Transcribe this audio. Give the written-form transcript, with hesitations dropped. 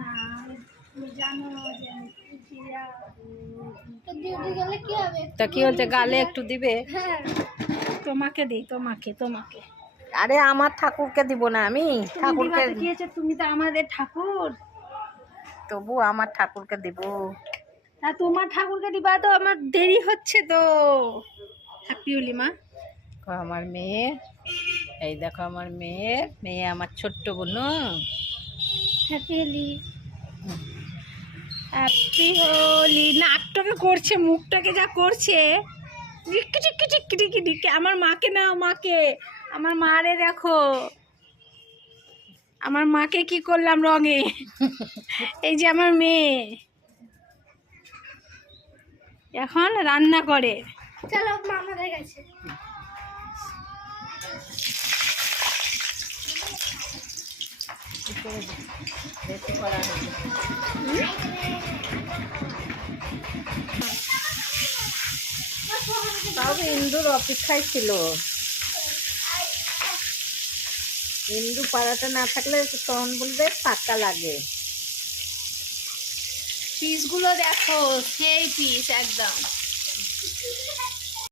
না জানো যে তো ডিউটি গেলে কি হবে? তা কি হচ্ছে, গালে একটু দিবে? হ্যাঁ তোমাকে দিই, তোমাকে তোমাকে। আরে আমার ঠাকুরকে দিব না আমি, ঠাকুরকে কি হয়েছে, তুমি তো আমাদের ঠাকুর। তবু আমার ঠাকুরকে দিব। তা তোমার ঠাকুরকে দিবা তো, আমার দেরি হচ্ছে তো। হ্যাপি হোলি মা। আমার মেয়ে, এই দেখো আমার মেয়ে, মেয়ে আমার ছোট্ট বোনু। Happy Holi, happy Holi. নাকটাকে করছে, মুখটাকে যা করছে, টিকি টিকি টিকি টিকি টিকি। আমার মাকে নাও, মাকে, আমার মারে দেখো, আমার মাকে কি করলাম রঙে। এই যে আমার মেয়ে এখন রান্না করে। চলো আমাদের কাছে। তাও ইন্দুর অপেক্ষায় ছিল। ইন্দু পাড়াটা না থাকলে তখন বলবে ফাঁকা লাগে। পিসগুলো দেখো, সেই পিস একদম।